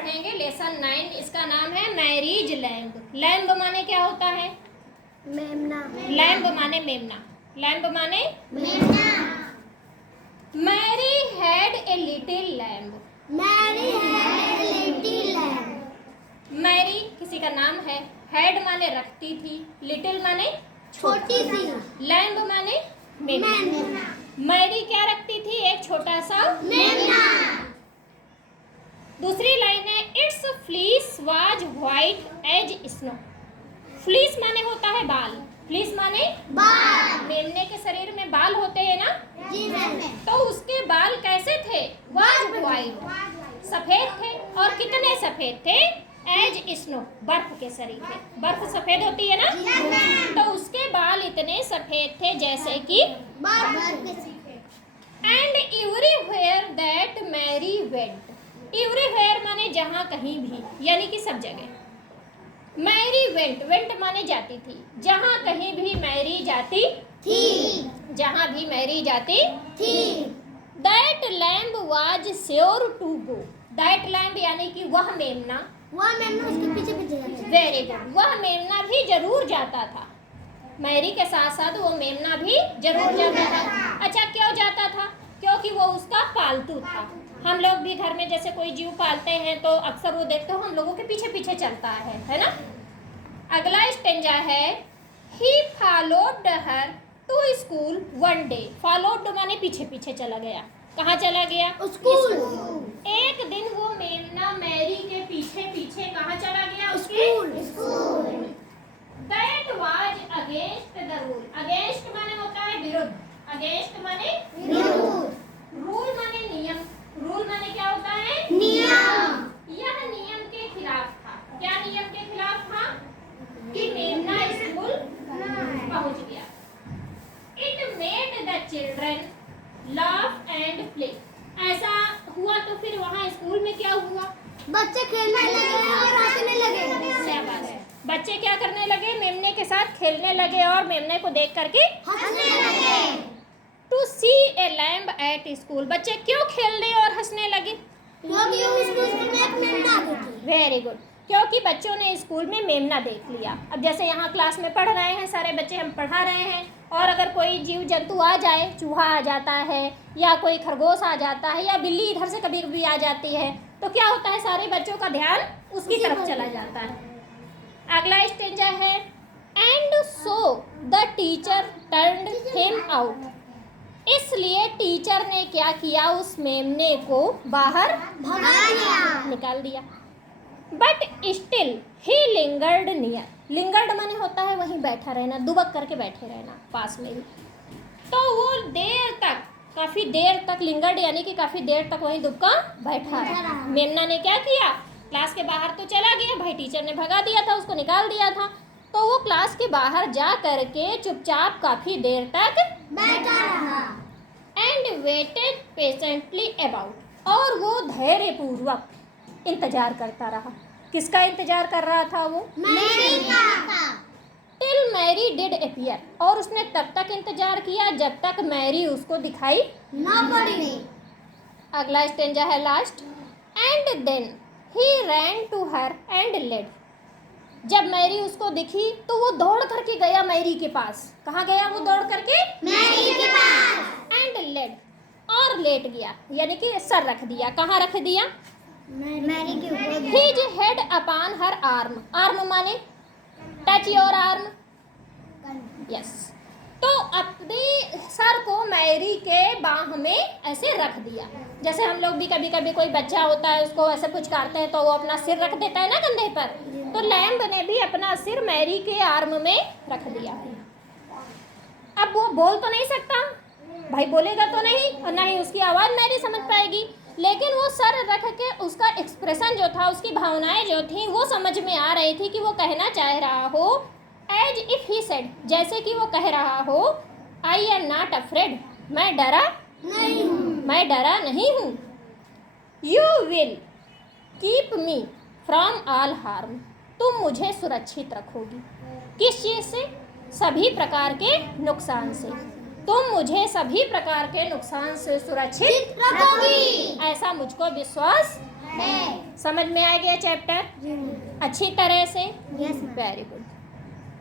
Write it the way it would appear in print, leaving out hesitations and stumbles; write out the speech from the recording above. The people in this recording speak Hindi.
पढ़ेंगे लेसन 9। इसका नाम है मैरीज लैम्ब। लैम्ब माने क्या होता है? मेमना। लैम्ब माने मेमना। लैम्ब माने मेमना। Mary had a little lamb. Mary had a little lamb. Mary किसी का नाम है, हैड माने रखती थी, लिटिल माने छोटी सी, लैम्ब माने मेमना। मैरी क्या रखती थी? एक छोटा सा मेमना। दूसरी लाइन है its fleece was white as snow. Fleece माने होता है बाल, फ्लीस माने बाल। मेमने के शरीर में बाल होते हैं ना, जी मैम। तो उसके बाल कैसे थे? वाज व्हाइट, सफेद थे। और कितने सफेद थे? एज स्नो, बर्फ के शरीर थे। बर्फ सफेद होती है ना, तो उसके बाल इतने सफेद थे जैसे कि बर्फ। And everywhere that Mary went. Everywhere माने जहाँ कहीं भी, यानी कि सब जगह। मैरी वेंट, वेंट माने जाती थी, जहाँ कहीं भी मैरी जाती थी, जहाँ भी मैरी जाती थी। That lamb was sure to go. That lamb यानी कि वह मेमना, वह मेमना उसके पीछे पीछे जाती थी। वेरी गुड, वह मेमना भी जरूर जाता था। मैरी के साथ साथ वो मेमना भी जरूर जाता था। अच्छा, क्यों जाता था? क्योंकि वो उसका पालतू था। हम लोग भी घर में जैसे कोई जीव पालते हैं तो अक्सर वो देखते हो हम लोगों के पीछे पीछे चलता है ना। अगला स्टेंजा है he followed her to school one day. Followed माने पीछे पीछे चला गया। कहाँ चला गया? स्कूल। एक दिन वो मेमना मैरी के पीछे पीछे कहाँ चला गया? School. That was against the rule. Against माने होता है विरुद्ध, against माने विरुद्ध। rule माने नियम, rule माने क्या होता है? नियम। यह नियम के खिलाफ था। क्या नियम के खिलाफ था? कि मेमना स्कूल पहुंच गया। It made the children laugh and play. ऐसा हुआ तो फिर वहाँ स्कूल में क्या हुआ? बच्चे खेलने लगे और हंसने लगे। शाबाश है। बच्चे क्या करने लगे? मेमने के साथ खेलने लगे और मेमने को देख करके हंसने लगे। To see a lamb at school. बच्चे क्यों खेलने और हंसने लगे? क्योंकि उस स्कूल में एक मेमना आ गई थी। वेरी गुड, क्योंकि बच्चों ने स्कूल में मेमना देख लिया। अब जैसे यहाँ क्लास में पढ़ रहे हैं सारे बच्चे, हम पढ़ा रहे हैं, और अगर कोई जीव जंतु आ जाए, चूहा आ जाता है या कोई खरगोश आ जाता है या बिल्ली इधर से कभी कभी आ जाती है, तो क्या होता है? सारे बच्चों का ध्यान उसकी तरफ चला जाता है। अगला स्टेंजा है and so the teacher turned him out. इसलिए टीचर ने क्या किया? उस मेमने को बाहर भगा दिया। निकाल दिया। But still he lingered near. Lingered माने होता है वहीं बैठा रहना, दुबक करके बैठे रहना पास में ही। तो वो देर तक, काफ़ी देर तक लिंगर्ड यानी कि काफ़ी देर तक वहीं दुबका बैठा रहा। मेमना ने क्या किया? क्लास के बाहर तो चला गया, भाई टीचर ने भगा दिया था, उसको निकाल दिया था, तो वो क्लास के बाहर जा करके चुपचाप काफ़ी देर तक बैठा रहा। And waited patiently about. और वो धैर्यपूर्वक इंतजार करता रहा। किसका इंतजार कर रहा था वो? मैरी का। Till Mary did appear. और उसने तब तक इंतजार किया जब तक मैरी उसको दिखाई न पड़ी। अगला स्टेंजा है last and then he ran to her and laid. जब मैरी उसको दिखी तो वो दौड़ करके गया मैरी के पास। कहाँ गया वो? दौड़ करके मैरी के पास। एंड लेड, और लेट गया, यानी कि सर रख दिया। कहाँ रख दिया? मैरी के ऊपर। His head upon her arm. Arm माने टच योर आर्म, यस। तो अपने सर को मैरी के बाह में ऐसे रख दिया। जैसे हम लोग भी कभी कभी कोई बच्चा होता है उसको ऐसे पुचकारते हैं तो वो अपना सिर रख देता है ना कंधे पर, तो लैम्ब ने भी अपना सिर मैरी के आर्म में रख दिया। अब वो बोल तो नहीं सकता, भाई बोलेगा तो नहीं, और ना ही उसकी आवाज़ मैरी समझ पाएगी, लेकिन वो सर रख के उसका एक्सप्रेशन जो था, उसकी भावनाएं जो थी वो समझ में आ रही थी कि वो कहना चाह रहा हो एज इफ ही सेड, जैसे कि वो कह रहा हो आई एम नॉट अफ्रेड, मैं डरा नहीं हूँ। मैं डरा नहीं हूँ। You will keep me from all harm, तुम मुझे सुरक्षित रखोगी। किस चीज़ से? सभी प्रकार के नुकसान से। तुम मुझे सभी प्रकार के नुकसान से सुरक्षित रखोगी। ऐसा मुझको विश्वास है। समझ में आ गया चैप्टर जी मैम। अच्छी तरह से? Yes ma'am. Very good.